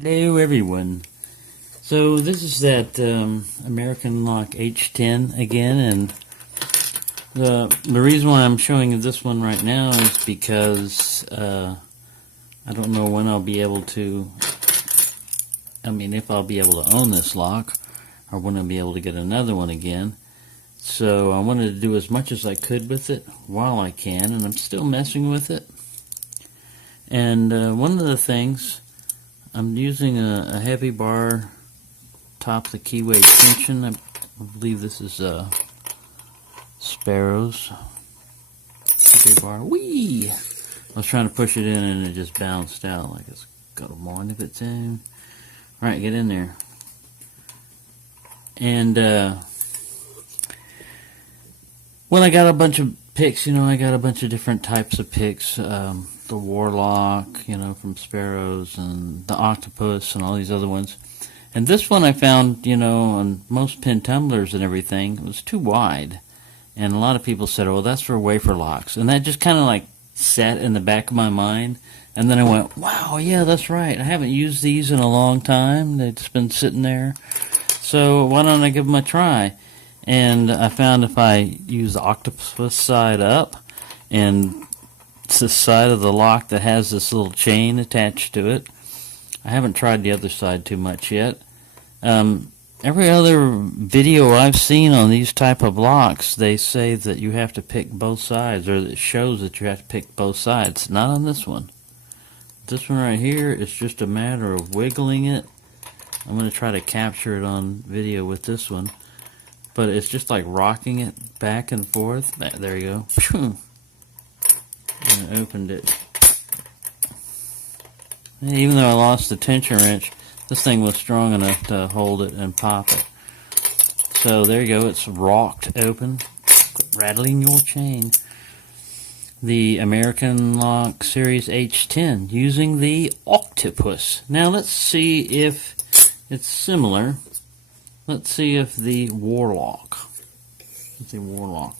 Hello everyone. So this is that American Lock H10 again, and the reason why I'm showing you this one right now is because I don't know when I'll be able to, if I'll be able to own this lock or when I'll be able to get another one again. So I wanted to do as much as I could with it while I can, and I'm still messing with it. And one of the things, I'm using a heavy bar top the keyway tension. I believe this is Sparrows heavy bar. Whee! I was trying to push it in and it just bounced out like it's got a mind of its own. Alright, get in there. And well, I got a bunch of picks, I got a bunch of different types of picks. The Warlock, from Sparrows, and the Octopus, and all these other ones. And this one I found, on most pin tumblers and everything, it was too wide. And a lot of people said, oh, that's for wafer locks. And that just kind of like sat in the back of my mind. And then I went, wow, yeah, that's right. I haven't used these in a long time. They've just been sitting there. So why don't I give them a try? And I found if I use the octopus side up, and it's the side of the lock that has this little chain attached to it. I haven't tried the other side too much yet. Every other video I've seen on these type of locks, they say that you have to pick both sides, or it shows that you have to pick both sides. Not on this one. This one right here, it's just a matter of wiggling it. I'm going to try to capture it on video with this one. But it's just like rocking it back and forth. There you go. And opened it. And even though I lost the tension wrench, this thing was strong enough to hold it and pop it. So there you go, it's rocked open. Quit rattling your chain. The American Lock Series H10 using the Octopus. Now let's see if it's similar. Let's see if the Warlock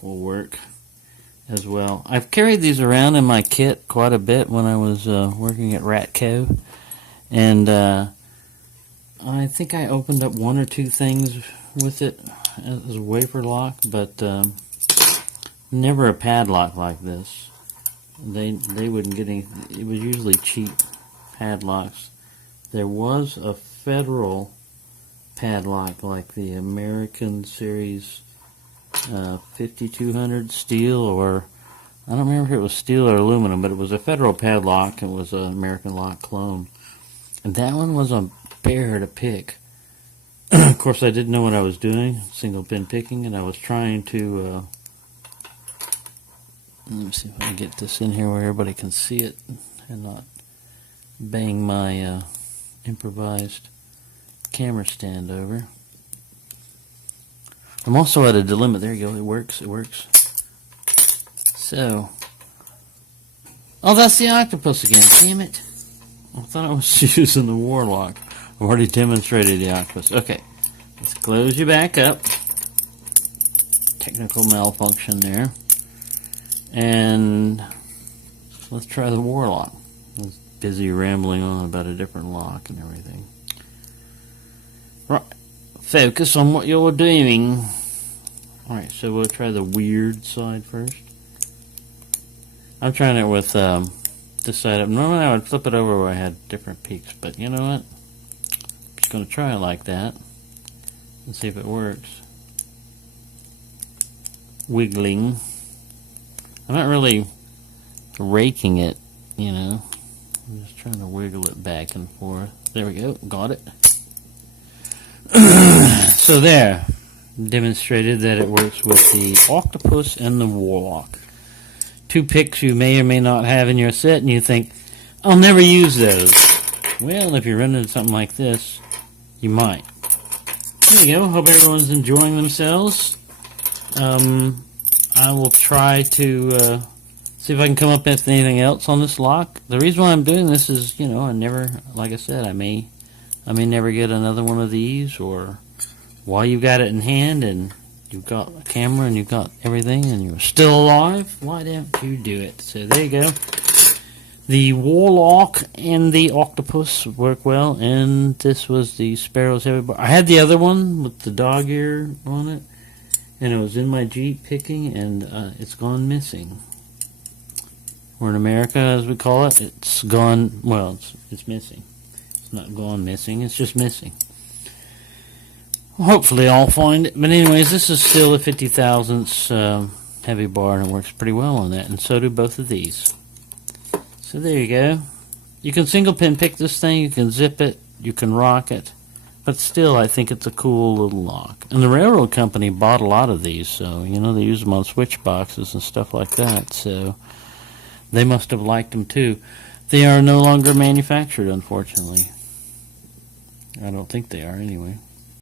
will work as well. I've carried these around in my kit quite a bit when I was working at Ratco, and I think I opened up one or two things with it as a wafer lock, but never a padlock like this. They wouldn't get any. It was usually cheap padlocks. There was a Federal padlock like the American Series 5200 steel, or I don't remember if it was steel or aluminum, but it was a Federal padlock. It was an American Lock clone, and that one was a bear to pick. Of course, I didn't know what I was doing, single pin picking, and I was trying to let me see if I can get this in here where everybody can see it and not bang my improvised camera stand over. I'm also at a dilemma. There you go. It works. So, oh, that's the Octopus again. Damn it! I thought I was using the Warlock. I've already demonstrated the Octopus. Okay, let's close you back up. Technical malfunction there, and let's try the Warlock. I was busy rambling on about a different lock and everything. Right. Focus on what you're doing. Alright, so we'll try the weird side first. I'm trying it with this side up. Normally I would flip it over where I had different peaks, but you know what? I'm just going to try it like that and see if it works. Wiggling. I'm not really raking it, I'm just trying to wiggle it back and forth. There we go, got it. So there, demonstrated that it works with the Octopus and the Warlock. Two picks you may or may not have in your set, and you think, I'll never use those. Well, if you run into something like this, you might. There you go. Hope everyone's enjoying themselves. I will try to see if I can come up with anything else on this lock. The reason why I'm doing this is, I never, like I said, I may never get another one of these, or while you've got it in hand and you've got a camera and you've got everything and you're still alive, why don't you do it? So there you go. The Warlock and the Octopus work well, and this was the Sparrows Heavy Bar. I had the other one with the dog ear on it, and it was in my Jeep picking, and it's gone missing. Or in America, as we call it, it's gone, well, it's missing. It's not gone missing, it's just missing. Hopefully I'll find it. But anyways, this is still a 50 thousandths heavy bar, and it works pretty well on that, and so do both of these. So there you go. You can single pin pick this thing, you can zip it, you can rock it, but still I think it's a cool little lock. And the railroad company bought a lot of these, so you know they use them on switch boxes and stuff like that, so they must have liked them too. They are no longer manufactured, unfortunately. I don't think they are anyway.